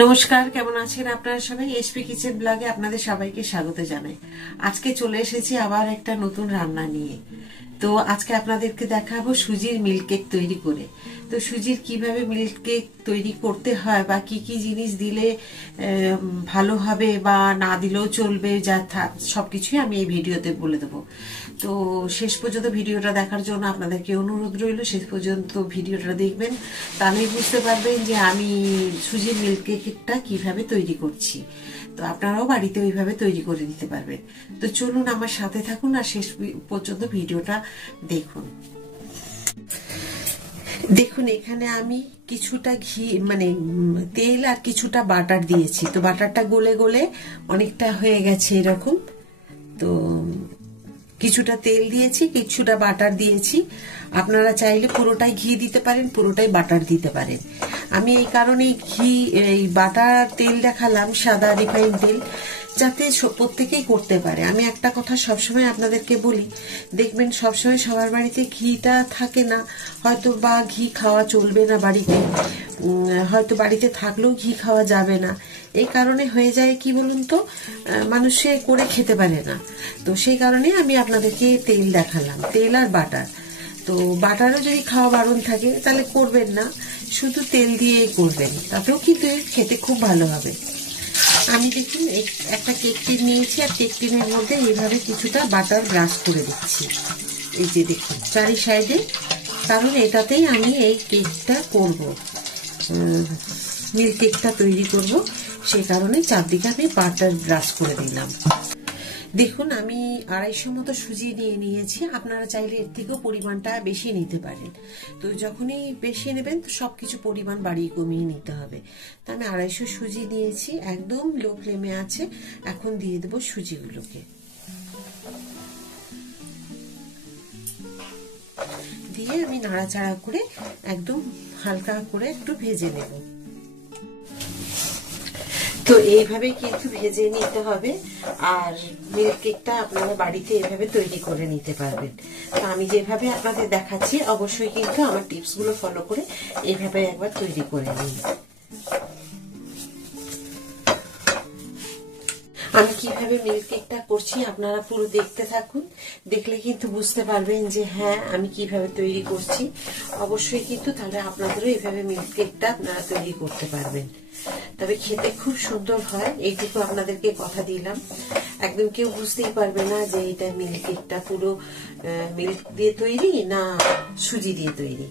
নমস্কার, কেমন আছেন আপনারা সবাই? এসপি কিচেন ব্লগে আপনাদের সবাইকে স্বাগত জানাই। আজকে চলে এসেছি আবার একটা নতুন রান্না নিয়ে। তো আজকে আপনাদেরকে দেখাবো সুজির মিল্ক কেক তৈরি করে। তো সুজির কিভাবে মিল্ক কেক তৈরি করতে হয় বা কি কি জিনিস দিলে ভালো হবে বা না দিলেও চলবে, যা সবকিছুই আমি এই ভিডিওতে বলে দেবো। তো শেষ পর্যন্ত ভিডিওটা দেখার জন্য আপনাদেরকে অনুরোধ রইল, শেষ পর্যন্ত ভিডিওটা দেখবেন, তাহলেই বুঝতে পারবেন যে আমি সুজির মিল্ক কেকটা কিভাবে তৈরি করছি। তো আপনারাও বাড়িতে ওইভাবে তৈরি করে নিতে পারবেন। তো চলুন আমার সাথে থাকুন আর শেষ পর্যন্ত ভিডিওটা দেখুন। দেখুন, এখানে আমি কিছুটা ঘি মানে তেল আর কিছুটা বাটার দিয়েছি। তো বাটারটা গলে গলে অনেকটা হয়ে গেছে এরকম। তো কিছুটা তেল দিয়েছি, কিছুটা বাটার দিয়েছি। আপনারা চাইলে পুরোটাই ঘি দিতে পারেন, পুরোটাই বাটার দিতে পারেন। আমি এই কারণে এই বাটার তেল দেখালাম, সাদা রিফাইন তেল, যাতে প্রত্যেকেই করতে পারে। আমি একটা কথা সবসময় আপনাদেরকে বলি, দেখবেন সবসময় সবার বাড়িতে ঘিটা থাকে না, হয়তো বা ঘি খাওয়া চলবে না বাড়িতে, হয়তো বাড়িতে থাকলেও ঘি খাওয়া যাবে না। এই কারণে হয়ে যায় কি বলুন তো, মানুষে করে খেতে পারে না। তো সেই কারণে আমি আপনাদেরকে তেল দেখালাম, তেল আর বাটার। তো বাটারও যদি খাওয়া বারণ থাকে তাহলে করবেন না, শুধু তেল দিয়েই করবেন, তাতেও কিন্তু খেতে খুব ভালো হবে। আমি দেখুন একটা কেক টিন নিয়েছি, আর কেক টিনের মধ্যে এইভাবে কিছুটা বাটার ব্রাশ করে দিচ্ছি। এই যে দেখুন চারি সাইডে, কারণ এটাতেই আমি এই কেকটা করব, মিল্ক কেকটা তৈরি করব, সেই কারণে চারদিকে আমি বাটার ব্রাশ করে দিলাম। দেখুন আমি 250 মতো সুজি নিয়ে নিয়েছি। আপনারা চাইলে এর থেকেও পরিমাণটা বেশি নিতে পারেন। তো যখনই বেশি নেবেন তো সবকিছু পরিমাণ বাড়িয়ে কমিয়ে নিতে হবে। তো আমি 250 সুজি নিয়েছি, একদম লো ফ্লেমে আছে। এখন দিয়ে দেবো সুজিগুলোকে, দিয়ে আমি নাড়াচাড়া করে একদম হালকা করে একটু ভেজে নেব। তো এইভাবে কিন্তু ভেজে নিতে হবে। আর মিল্ক কেকটা আপনারা বাড়িতে এভাবে তৈরি করে নিতে পারবেন। তো আমি যেভাবে আপনাদের দেখাচ্ছি অবশ্যই কিন্তু আমার টিপস গুলো ফলো করে এইভাবে একবার তৈরি করে নিন। আমি কিভাবে মিল্ক কেকটা করছি আপনারা পুরো দেখতে থাকুন, দেখলে কিন্তু বুঝতে পারবেন যে হ্যাঁ আমি কিভাবে তৈরি করছি। অবশ্যই কিন্তু তাহলে আপনাদেরও এইভাবে মিল্ক কেকটা আপনারা তৈরি করতে পারবেন। তবে খেতে খুব সুন্দর হয়, এইটুকু আপনাদেরকে কথা দিলাম। একদম কেউ বুঝতেই পারবে না যে এটা মিল্ক কেকটা পুরো মিল্ক দিয়ে তৈরি না সুজি দিয়ে তৈরি।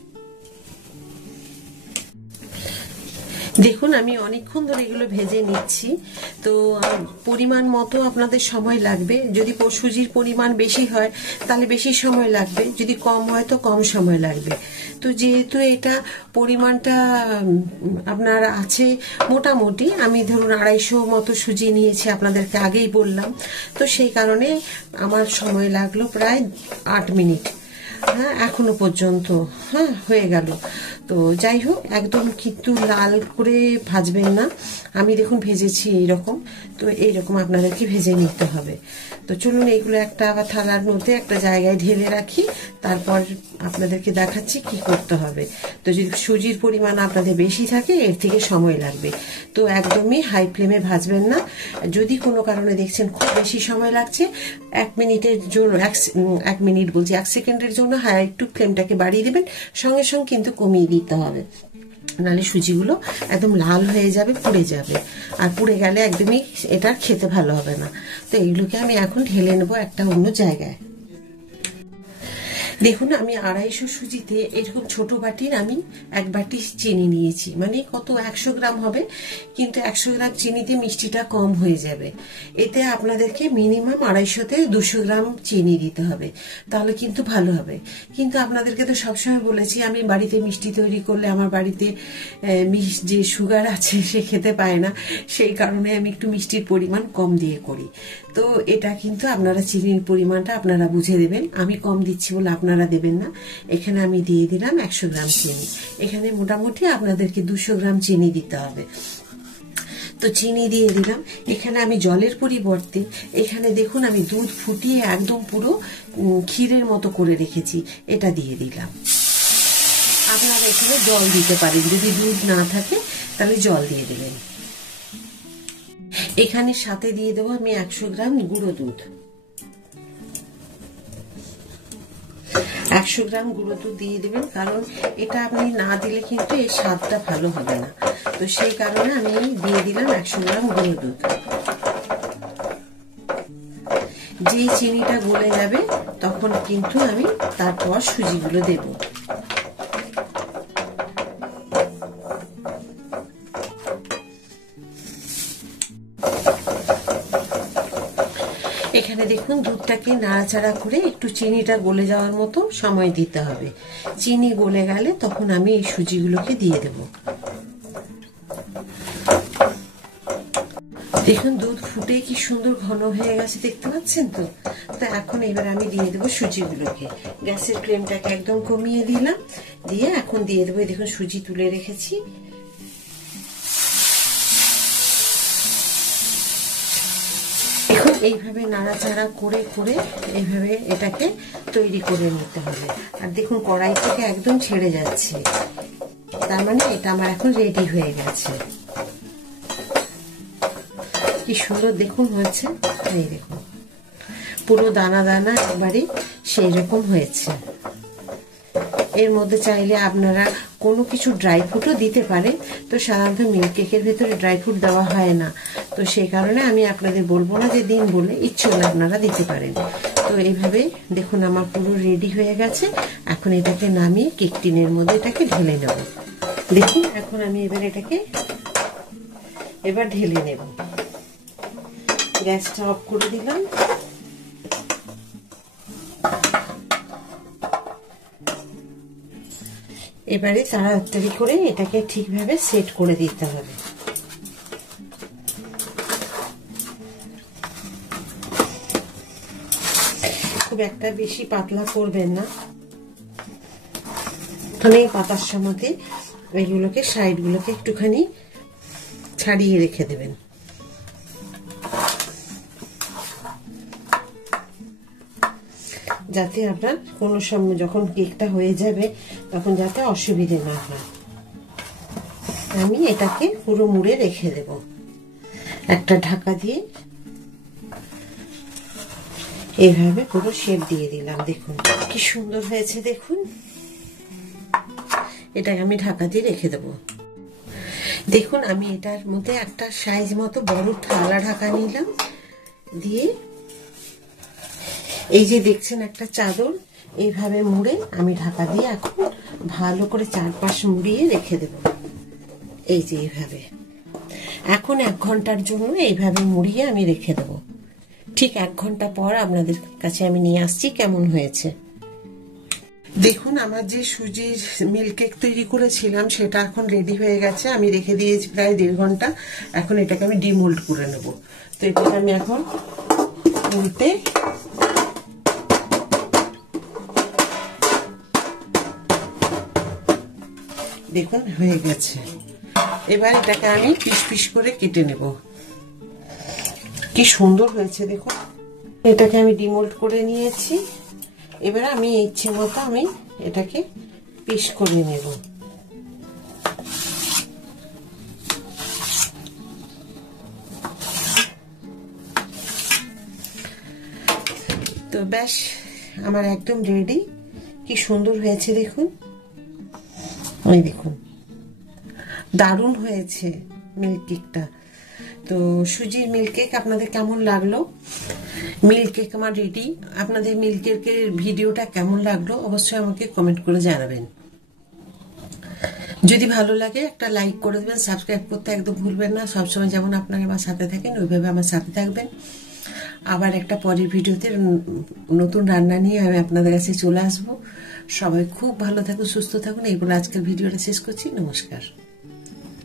দেখুন আমি অনেকক্ষণ ধরে এগুলো ভেজে নিচ্ছি। তো পরিমাণ মতো আপনাদের সময় লাগবে। যদি সুজির পরিমাণ বেশি হয় তাহলে বেশি সময় লাগবে, যদি কম হয় তো কম সময় লাগবে। তো যেহেতু এটা পরিমাণটা আপনার আছে মোটামুটি, আমি ধরুন 250 মতো সুজি নিয়েছি, আপনাদেরকে আগেই বললাম। তো সেই কারণে আমার সময় লাগলো প্রায় 8 মিনিট। হ্যাঁ এখনো পর্যন্ত হয়ে গেল। তো যাই হোক, একদম কিন্তু লাল করে ভাজবেন না। আমি দেখুন ভেজেছি এইরকম। তো এইরকম আপনাদেরকে ভেজে নিতে হবে। তো চলুন এইগুলো একটা আবার থালার মধ্যে একটা জায়গায় ঢেলে রাখি, তারপর আপনাদেরকে দেখাচ্ছি কি করতে হবে। তো যদি সুজির পরিমাণ আপনাদের বেশি থাকে এর থেকে সময় লাগবে। তো একদমই হাই ফ্লেমে ভাজবেন না। যদি কোনো কারণে দেখছেন খুব বেশি সময় লাগছে, 1 মিনিটের জন্য 1 মিনিট বলছি 1 সেকেন্ডের জন্য একটু ফ্লেমটাকে বাড়িয়ে দেবেন, সঙ্গে সঙ্গে কিন্তু কমিয়ে দিতে হবে, নাহলে সুজিগুলো একদম লাল হয়ে যাবে, পুড়ে যাবে। আর পুড়ে গেলে একদমই এটা খেতে ভালো হবে না। তো এইগুলোকে আমি এখন ঢেলে নেবো একটা অন্য জায়গায়। দেখুন আমি 250 সুজিতে এরকম ছোট বাটির আমি 1 বাটি চিনি নিয়েছি, মানে কত 100 গ্রাম হবে, কিন্তু 100 গ্রাম চিনিতে মিষ্টিটা কম হয়ে যাবে। এতে আপনাদেরকে মিনিমাম 250 থেকে 200 গ্রাম চিনি দিতে হবে, তাহলে কিন্তু ভালো হবে। কিন্তু আপনাদেরকে তো সবসময় বলেছি আমি বাড়িতে মিষ্টি তৈরি করলে আমার বাড়িতে যে সুগার আছে সে খেতে পায় না, সেই কারণে আমি একটু মিষ্টির পরিমাণ কম দিয়ে করি। তো এটা কিন্তু আপনারা চিনির পরিমাণটা আপনারা বুঝে দেবেন, আমি কম দিচ্ছি বলে আপনারা দেবেন না। এখানে আমি দিয়ে দিলাম 100 গ্রাম চিনি। এখানে মোটামুটি আপনাদেরকে 200 গ্রাম চিনি দিতে হবে। তো চিনি দিয়ে দিলাম। এখানে আমি জলের পরিবর্তে এখানে দেখুন আমি দুধ ফুটিয়ে একদম পুরো ক্ষীরের মতো করে রেখেছি, এটা দিয়ে দিলাম। আপনারা এখানে জল দিতে পারেন, যদি দুধ না থাকে তাহলে জল দিয়ে দিবেন। এখানে সাথে দিয়ে দেবো আমি 100 গ্রাম গুঁড়ো দুধ। 100 গ্রাম গুঁড়ো দুধ দিয়ে দেবেন, কারণ এটা আপনি না দিলে কিন্তু এই স্বাদটা ভালো হবে না। তো সেই কারণে আমি দিয়ে দিলাম 100 গ্রাম গুঁড়ো দুধ। যেই চিনিটা গলে যাবে তখন কিন্তু আমি তারপর সুজিগুলো দেব। এখানে দেখুন দুধটাকে নাড়াচাড়া করে একটু চিনিটা গলে যাওয়ার মতো সময় দিতে হবে। চিনি গলে গেলে তখন আমি এই সুজিগুলোকে দিয়ে দেব। দেখুন দুধ ফুটে কি সুন্দর ঘন হয়ে গেছে, দেখতে পাচ্ছেন তো। তো এখন এবার আমি দিয়ে দেবো সুজিগুলোকে। গ্যাসের ফ্লেমটাকে একদম কমিয়ে দিলাম, দিয়ে এখন দিয়ে দেবো। দেখুন সুজি তুলে রেখেছি। এইভাবে নাড়াচাড়া করে করে এইভাবে এটাকে তৈরি করে নিতে হবে। আর দেখুন কড়াই থেকে একদম ছেড়ে যাচ্ছে, তার মানে এটা আমার এখন রেডি হয়ে গেছে। কি সুন্দর দেখুন হয়েছে, এই দেখুন পুরো দানা দানা একবারে সেই রকম হয়েছে। এর মধ্যে চাইলে আপনারা কোনো কিছু ড্রাই ফ্রুটও দিতে পারেন। তো সাধারণত মিল্ক কেকের ভেতরে ড্রাই ফ্রুট দেওয়া হয় না, তো সেই কারণে আমি আপনাদের বলবো না যে দিন বলে, ইচ্ছে হলে আপনারা দিতে পারেন। তো এইভাবে দেখুন আমার পুরো রেডি হয়ে গেছে। এখন এটাকে নামিয়ে কেক টিনের মধ্যে এটাকে ঢেলে নেব। দেখুন এখন আমি এটাকে ঢেলে নেব। গ্যাসটা অফ করে দিলাম। এবারে তাড়াতাড়ি করে এটাকে ঠিকভাবে সেট করে দিতে হবে। খুব একটা বেশি পাতলা করবেন না, অনেক পাতার সময়তে এইগুলোকে সাইডগুলোকে একটুখানি ছাড়িয়ে রেখে দেবেন। যাতে আপনার কোনো সময় যখন কেকটা হয়ে যাবে তখন যাতে অসুবিধে না হয়। আমি এটাকে পুরো মুড়ে রেখে দেব একটা ঢাকা দিয়ে। এইভাবে পুরো শেপ দিয়ে দিলাম। দেখুন কি সুন্দর হয়েছে, দেখুন। এটাকে আমি ঢাকা দিয়ে রেখে দেব। দেখুন আমি এটার মধ্যে একটা সাইজ মতো বড় থালা ঢাকা নিলাম, দিয়ে এই যে দেখছেন একটা চাদর, এইভাবে মুড়ে আমি ঢাকা দিয়ে এখন ভালো করে চারপাশ মুড়িয়ে রেখে দেব। এই যে এইভাবে এখন 1 ঘন্টার জন্য এইভাবে মুড়িয়ে আমি রেখে দেব। ঠিক 1 ঘন্টা পর আপনাদের কাছে আমি নিয়ে আসছি কেমন হয়েছে। দেখুন আমার যে সুজির মিল্ক কেক তৈরি করেছিলাম সেটা এখন রেডি হয়ে গেছে। আমি রেখে দিয়েছি প্রায় 1.5 ঘন্টা। এখন এটাকে আমি ডিমোল্ড করে নেব। তো এটাকে আমি এখন উল্টে দেখুন হয়ে গেছে। এবার এটাকে আমি পিস পিস করে কেটে নেব। কি সুন্দর হয়েছে দেখুন। এটাকে আমি ডিমোল্ড করে নিয়েছি। এবার আমি ইচ্ছে মতো আমি এটাকে পিস করে নেব। তো ব্যাস আমার একদম রেডি। কি সুন্দর হয়েছে দেখুন। ওই দেখুন দারুণ হয়েছে মিল্ক কেকটা। তো সুজির মিল্ক কেক আপনাদের কেমন লাগলো? মিল্ক কেক আমার রেডি। আপনাদের মিল্ক কেকের ভিডিওটা কেমন লাগলো অবশ্যই আমাকে কমেন্ট করে জানাবেন। যদি ভালো লাগে একটা লাইক করে দেবেন, সাবস্ক্রাইব করতে একদম ভুলবেন না। সবসময় যেমন আপনারা আমার সাথে থাকেন ওইভাবে আমার সাথে থাকবেন। আবার একটা পরের ভিডিওতে নতুন রান্না নিয়ে আমি আপনাদের কাছে চলে আসবো। সবাই খুব ভালো থাকুন, সুস্থ থাকুন। এই বলে আজকের ভিডিওটা শেষ করছি। নমস্কার।